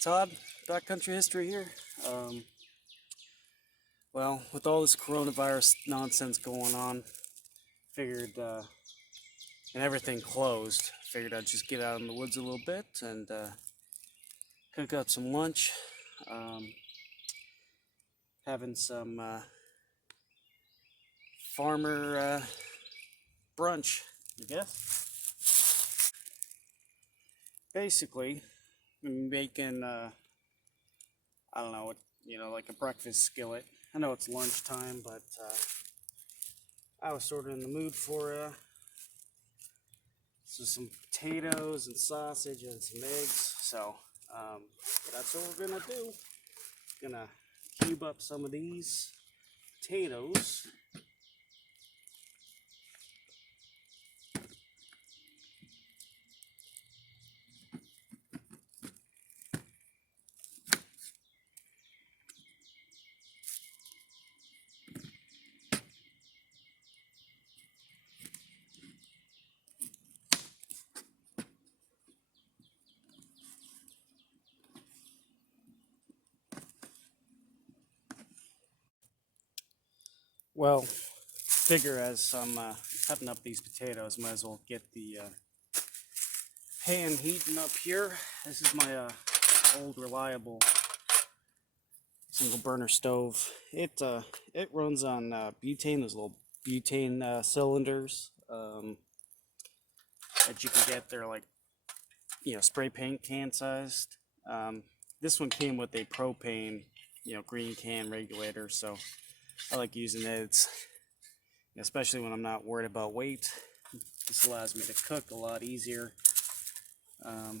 Todd, backcountry history here. Um, well, with all this coronavirus nonsense going on, figured, and everything closed, figured I'd just get out in the woods a little bit and cook up some lunch. Um, Having some farmer brunch, I guess. Basically, I'm making, I don't know, like a breakfast skillet. I know it's lunchtime, but I was sort of in the mood for some potatoes and sausage and some eggs. So that's what we're gonna do. Gonna cube up some of these potatoes. Well, figure as I'm cutting up these potatoes, might as well get the pan heating up here. This is my old reliable single burner stove. It runs on butane. Those little butane cylinders that you can get. They're like spray paint can sized. This one came with a propane green can regulator, so I like using it. It's, especially when I'm not worried about weight. This allows me to cook a lot easier. And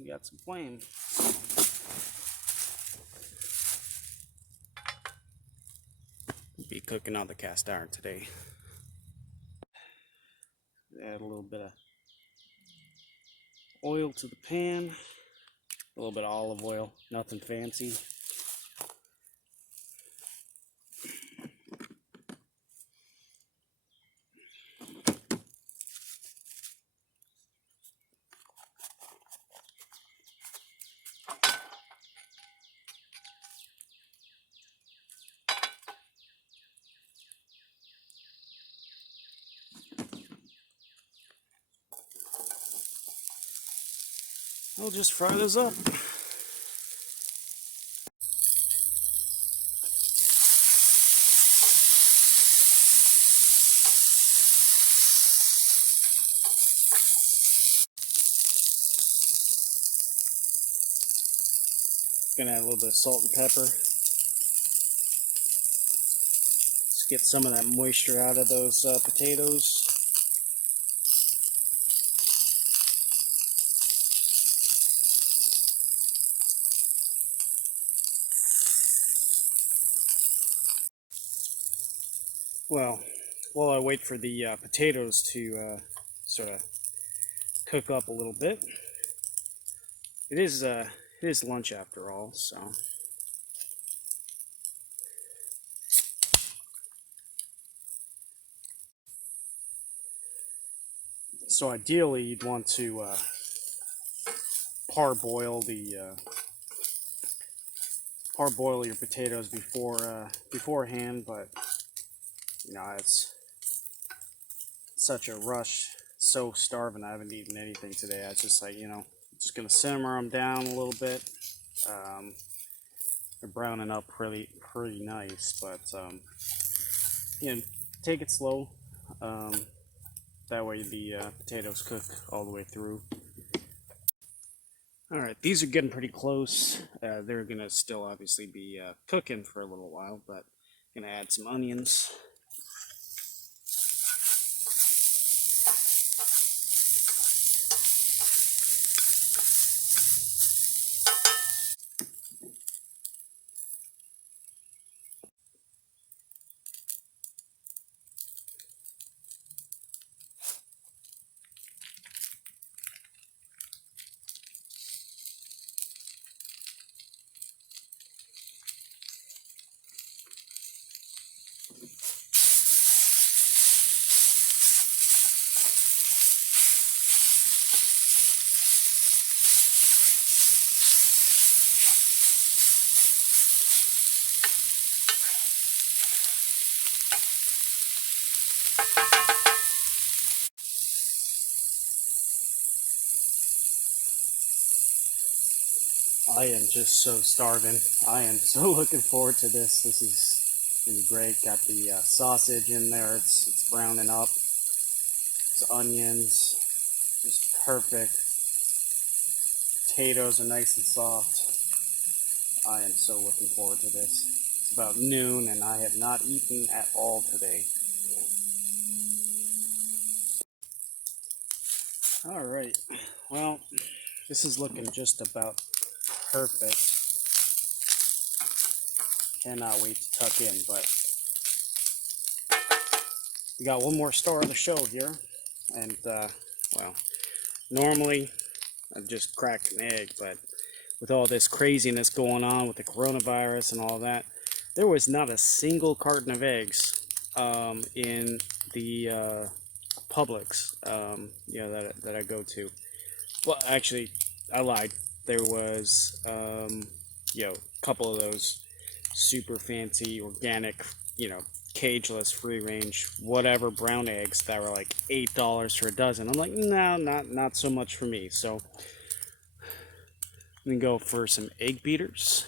we got some flame. Be cooking on the cast iron today. Add a little bit of oil to the pan. A little bit of olive oil, nothing fancy. I'll just fry those up. Gonna add a little bit of salt and pepper. Just get some of that moisture out of those potatoes. Well, while I wait for the potatoes to sort of cook up a little bit, it is lunch after all, so. So ideally, you'd want to parboil your potatoes beforehand, but it's such a rush. So starving, I haven't eaten anything today. I was just like, just gonna simmer them down a little bit. They're browning up pretty nice, but take it slow. That way the potatoes cook all the way through. Alright, these are getting pretty close. They're gonna still obviously be cooking for a little while, but I'm gonna add some onions. I am just so starving. I am so looking forward to this. This is gonna be great. Got the sausage in there. It's browning up. It's onions, just perfect. Potatoes are nice and soft. I am so looking forward to this. It's about noon, and I have not eaten at all today. All right. Well, this is looking just about perfect. Cannot wait to tuck in, but we got one more star of the show here, and well, normally I'd just crack an egg, but with all this craziness going on with the coronavirus and all that, there was not a single carton of eggs in the Publix, that I go to. Well, actually, I lied. There was, a couple of those super fancy organic, cageless, free range, whatever brown eggs that were like $8 for a dozen. I'm like, no, not so much for me. So I'm gonna go for some egg beaters.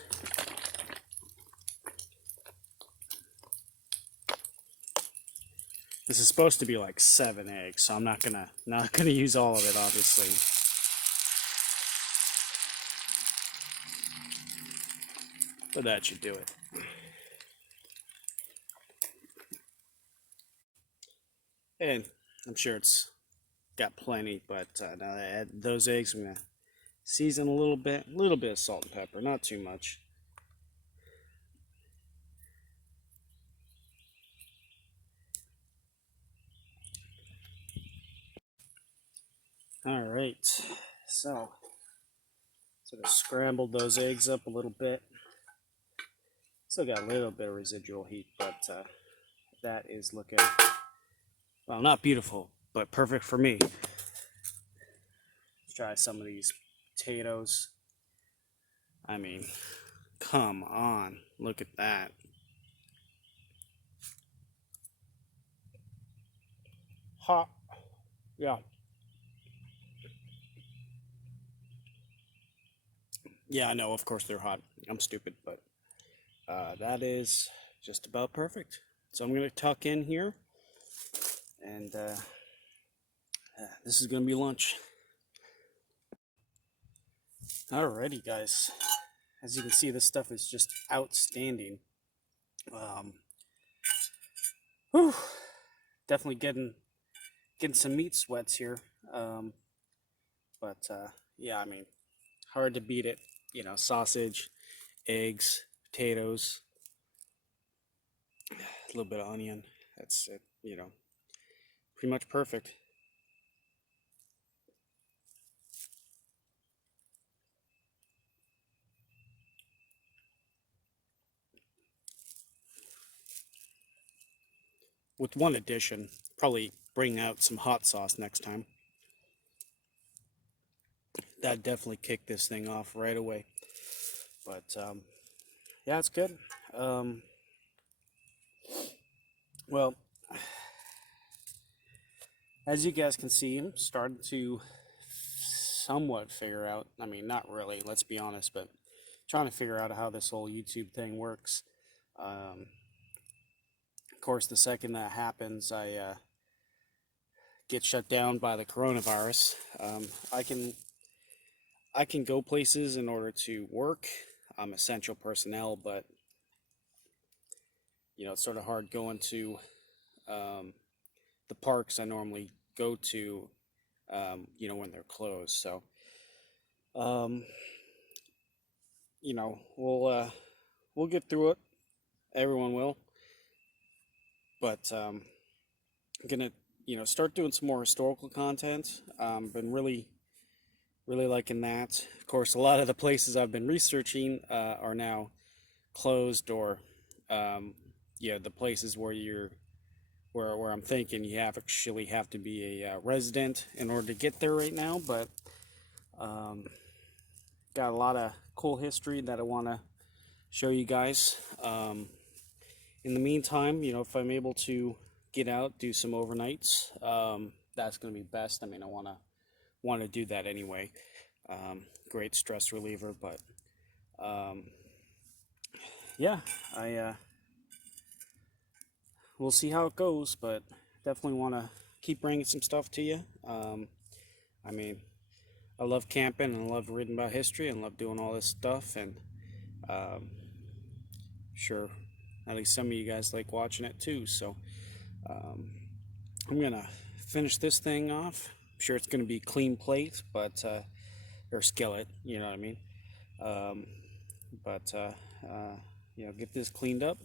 This is supposed to be like 7 eggs, so I'm not gonna use all of it, obviously. But that should do it. And I'm sure it's got plenty, but now that I add those eggs, I'm gonna season a little bit of salt and pepper, not too much. All right, so sort of scrambled those eggs up a little bit. Still got a little bit of residual heat, but that is looking, well, not beautiful, but perfect for me. Let's try some of these potatoes. I mean, come on, look at that. Hot. Yeah. Yeah, I know, of course they're hot. I'm stupid, but that is just about perfect. So I'm going to tuck in here, and this is going to be lunch. Alrighty, guys. As you can see, this stuff is just outstanding. Whew, definitely getting some meat sweats here. But yeah, I mean, hard to beat it. Sausage, eggs, potatoes, a little bit of onion. That's it. Pretty much perfect. With one addition, probably bring out some hot sauce next time. That definitely kicked this thing off right away. But yeah, it's good. Well, as you guys can see, I'm starting to somewhat figure out, I mean, not really, let's be honest, but trying to figure out how this whole YouTube thing works. Of course, the second that happens, I get shut down by the coronavirus. I can go places in order to work. I'm essential personnel, but it's sort of hard going to the parks I normally go to, when they're closed. So, we'll get through it. Everyone will. But I'm gonna, start doing some more historical content. Been really liking that. Of course, a lot of the places I've been researching are now closed, or the places where where I'm thinking you actually have to be a resident in order to get there right now. But got a lot of cool history that I want to show you guys. In the meantime, if I'm able to get out, do some overnights. That's going to be best. I mean, I want to do that anyway. Great stress reliever, but yeah, I we'll see how it goes, but definitely want to keep bringing some stuff to you. I mean, I love camping and I love reading about history and love doing all this stuff, and um, sure, at least some of you guys like watching it too. So um, I'm gonna finish this thing off. I'm sure it's gonna be clean plate, but or skillet, you know what I mean. Um, but get this cleaned up,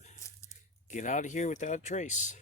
get out of here without a trace.